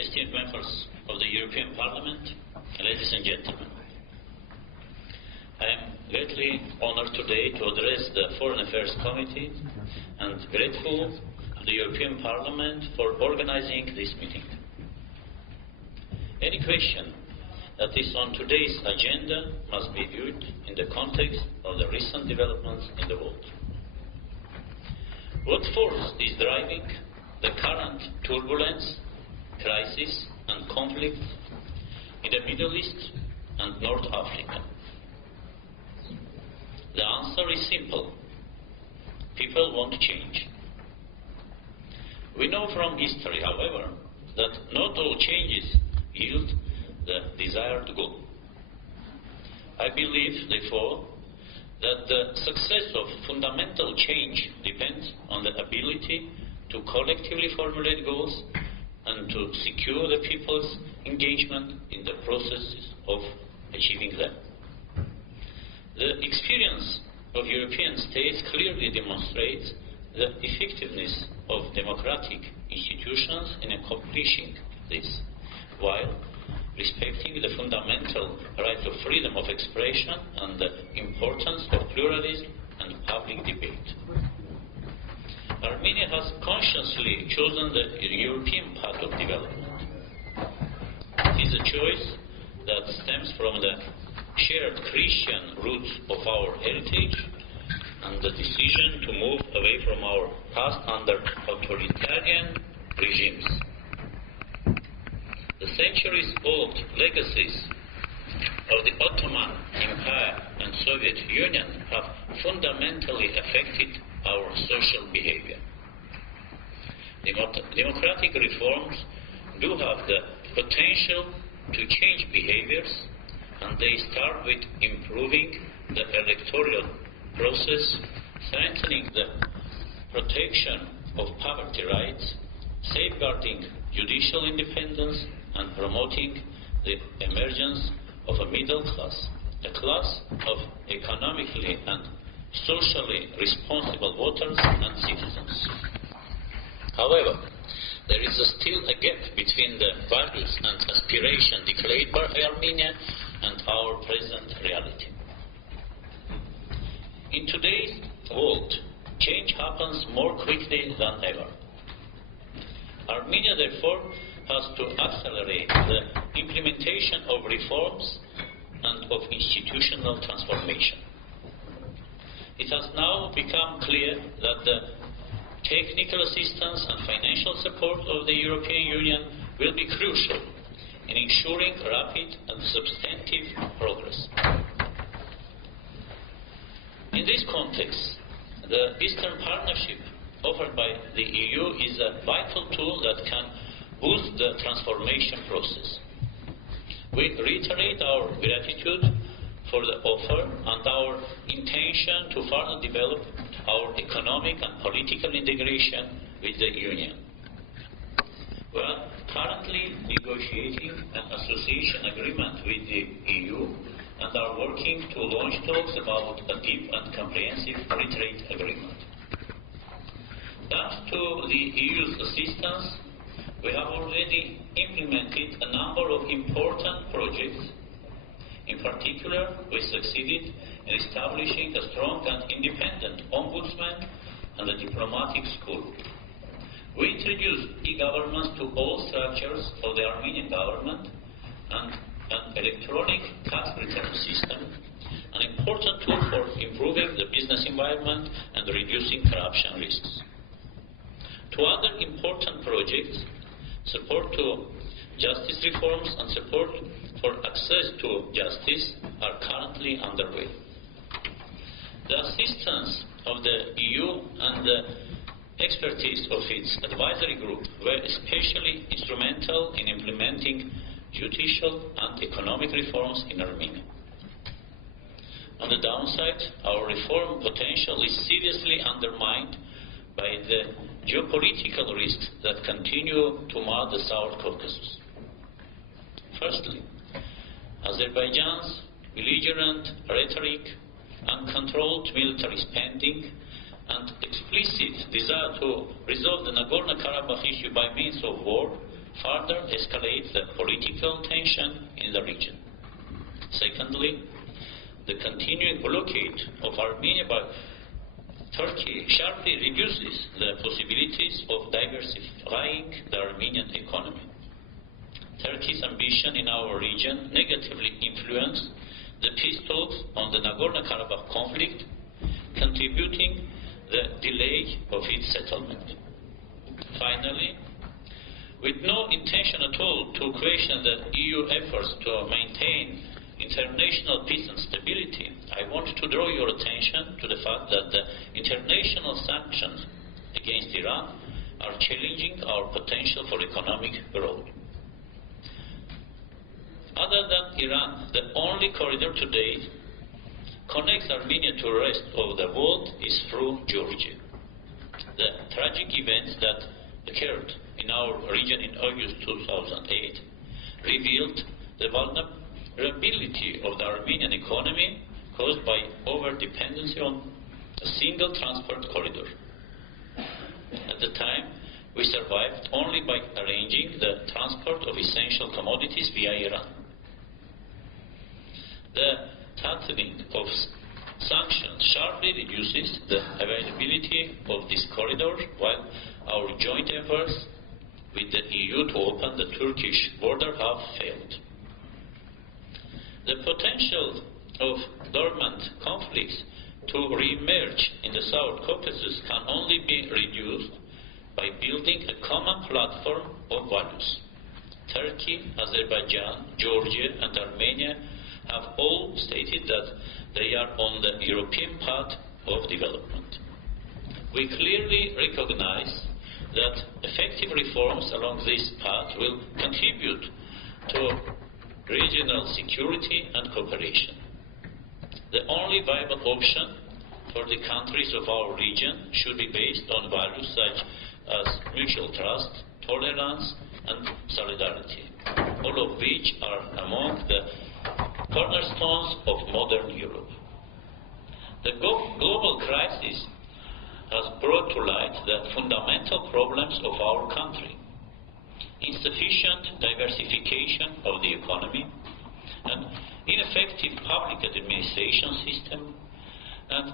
esteemed members of the European Parliament, ladies and gentlemen. I am greatly honored today to address the Foreign Affairs Committee and grateful to the European Parliament for organizing this meeting. Any question that is on today's agenda must be viewed in the context of the recent developments in the world. What force is driving the current turbulence, crisis and conflict in the Middle East and North Africa? The answer is simple. People want change. We know from history, however, that not all changes yield the desired goal. I believe, therefore, that the success of fundamental change depends on the ability to collectively formulate goals and to secure the people's engagement in the processes of achieving them. The experience of European states clearly demonstrates the effectiveness of democratic institutions in accomplishing this, while respecting the fundamental right of freedom of expression and the importance of pluralism and public debate. Armenia has consciously chosen the European path of development. It is a choice that stems from the shared Christian roots of our heritage and the decision to move away from our past under authoritarian regimes. The centuries-old legacies of the Ottoman Empire and Soviet Union have fundamentally affected our social behavior. Democratic reforms do have the potential to change behaviors, and they start with improving the electoral process, strengthening the protection of property rights, safeguarding judicial independence, and promoting the emergence of a middle class, a class of economically and socially responsible voters and citizens. However, there is still a gap between the values and aspirations declared by Armenia and our present reality. In today's world, change happens more quickly than ever. Armenia, therefore, has to accelerate the implementation of reforms and of institutional transformation. It has now become clear that the technical assistance and financial support of the European Union will be crucial in ensuring rapid and substantive progress. In this context, the Eastern Partnership offered by the EU is a vital tool that can boost the transformation process. We reiterate our gratitude for the offer and our intention to further develop our economic and political integration with the Union. We are currently negotiating an association agreement with the EU and are working to launch talks about a deep and comprehensive free trade agreement. Thanks to the EU's assistance, we have already implemented a number of important projects. In particular, we succeeded in establishing a strong and independent ombudsman and a diplomatic school. We introduced e-governance to all structures of the Armenian government and an electronic tax return system, an important tool for improving the business environment and reducing corruption risks. Two other important projects, support to justice reforms and support for access to justice, are currently underway. The assistance of the EU and the expertise of its advisory group were especially instrumental in implementing judicial and economic reforms in Armenia. On the downside, our reform potential is seriously undermined by the geopolitical risks that continue to mar the South Caucasus. Firstly, Azerbaijan's belligerent rhetoric, uncontrolled military spending, and explicit desire to resolve the Nagorno-Karabakh issue by means of war further escalate the political tension in the region. Secondly, the continuing blockade of Armenia by Turkey sharply reduces the possibilities of diversifying the Armenian economy. Turkey's ambition in our region negatively influenced the peace talks on the Nagorno-Karabakh conflict, contributing the delay of its settlement. Finally, with no intention at all to question the EU efforts to maintain international peace and stability, I want to draw your attention to the fact that the international sanctions against Iran are challenging our potential for economic growth. Other than Iran, the only corridor today connects Armenia to the rest of the world is through Georgia. The tragic events that occurred in our region in August 2008 revealed the vulnerability of the Armenian economy caused by over-dependency on a single transport corridor. At the time, we survived only by arranging the transport of essential commodities via Iran. The tightening of sanctions sharply reduces the availability of this corridor, while our joint efforts with the EU to open the Turkish border have failed. The potential of dormant conflicts to re-emerge in the South Caucasus can only be reduced by building a common platform of values. Turkey, Azerbaijan, Georgia and Armenia have all stated that they are on the European path of development. We clearly recognize that effective reforms along this path will contribute to regional security and cooperation. The only viable option for the countries of our region should be based on values such as mutual trust, tolerance and solidarity, all of which are among the cornerstones of modern Europe. The global crisis has brought to light the fundamental problems of our country: insufficient diversification of the economy, an ineffective public administration system, and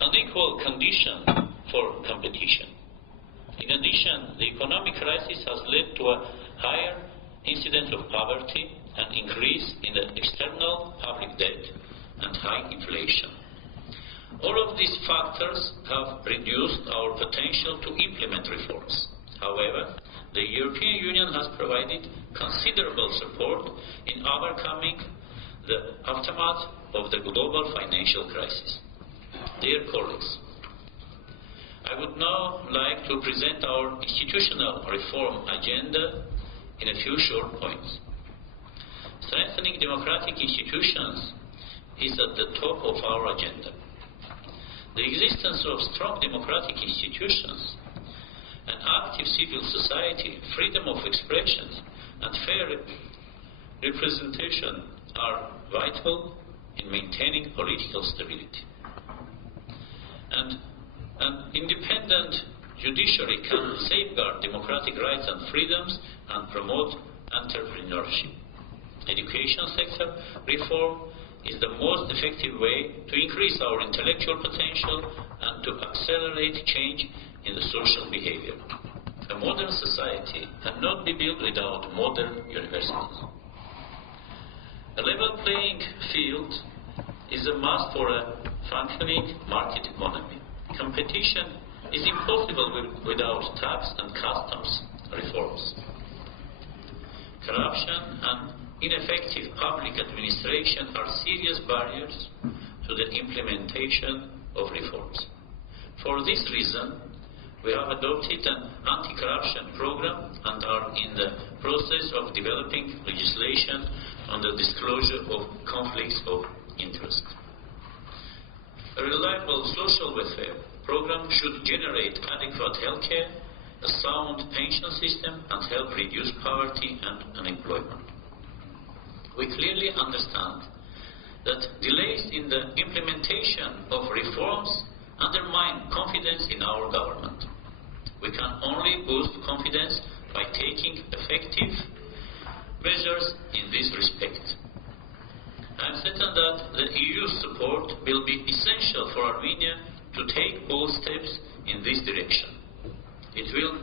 unequal conditions for competition. In addition, the economic crisis has led to a higher incidence of poverty, an increase in the external public debt, and high inflation. All of these factors have reduced our potential to implement reforms. However, the European Union has provided considerable support in overcoming the aftermath of the global financial crisis. Dear colleagues, I would now like to present our institutional reform agenda in a few short points. Strengthening democratic institutions is at the top of our agenda. The existence of strong democratic institutions, an active civil society, freedom of expression, and fair representation are vital in maintaining political stability. And an independent judiciary can safeguard democratic rights and freedoms and promote entrepreneurship. Education sector reform is the most effective way to increase our intellectual potential and to accelerate change in the social behavior. A modern society cannot be built without modern universities. A level playing field is a must for a functioning market economy. Competition is impossible without tax and customs reforms. Corruption and ineffective public administration are serious barriers to the implementation of reforms. For this reason, we have adopted an anti-corruption program and are in the process of developing legislation on the disclosure of conflicts of interest. A reliable social welfare program should generate adequate health care, a sound pension system, and help reduce poverty and unemployment. We clearly understand that delays in the implementation of reforms undermine confidence in our government. We can only boost confidence by taking effective measures in this respect. I am certain that the EU's support will be essential for Armenia to take bold steps in this direction. It will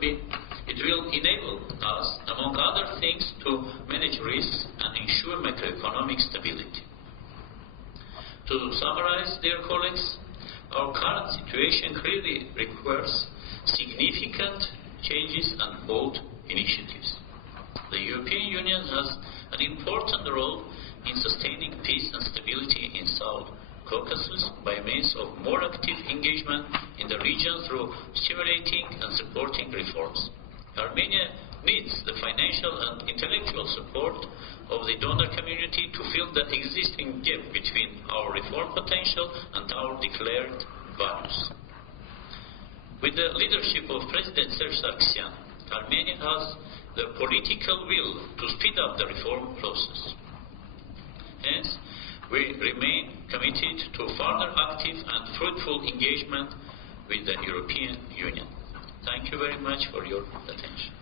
enable us, among other things, to manage risks and ensure macroeconomic stability. To summarize, dear colleagues, our current situation clearly requires significant changes and bold initiatives. The European Union has an important role in sustaining peace and stability in South Caucasus by means of more active engagement in the region through stimulating and supporting reforms. Armenia needs the financial and intellectual support of the donor community to fill the existing gap between our reform potential and our declared values. With the leadership of President Serge Sargsyan, Armenia has the political will to speed up the reform process. Hence, we remain committed to further active and fruitful engagement with the European Union. Thank you very much for your attention.